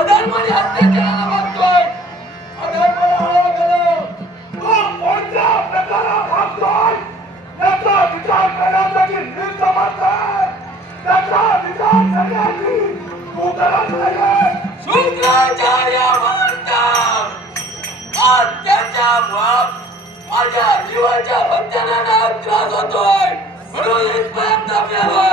अधर्माने बाप माझ्या जीवाच्या भक्तांना त्रास होतोय. म्हणून इथपर्यंत आपल्याला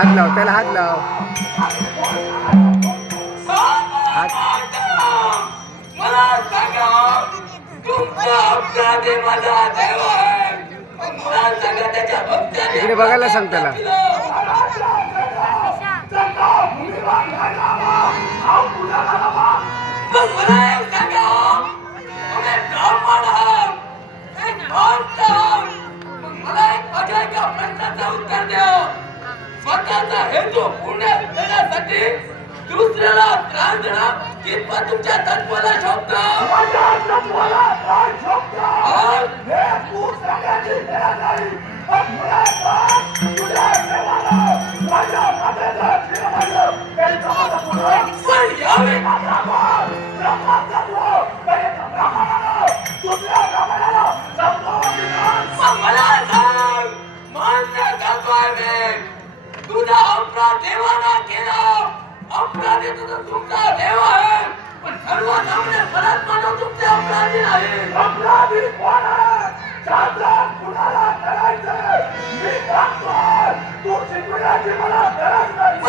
हात लाव त्याला हात लाव. देव इकडे बघायला सांग त्याला. उत्तर द्या. स्वतःचा हेतू पूर्ण करण्यासाठी दुसऱ्याला त्रास देणं कितपत तुमच्या तत्वाला शोभतं? तुझा अपराध देवाना केला अपराधी तुझा तुमचा देव आहे पण सर्वसामान्य परमात्मा तुमचे अपराधी नाही अपराधी कोण आहे? कुणाला करायचंय? मी सांगतोय, तू शिकवण्याची मला गरज नाही.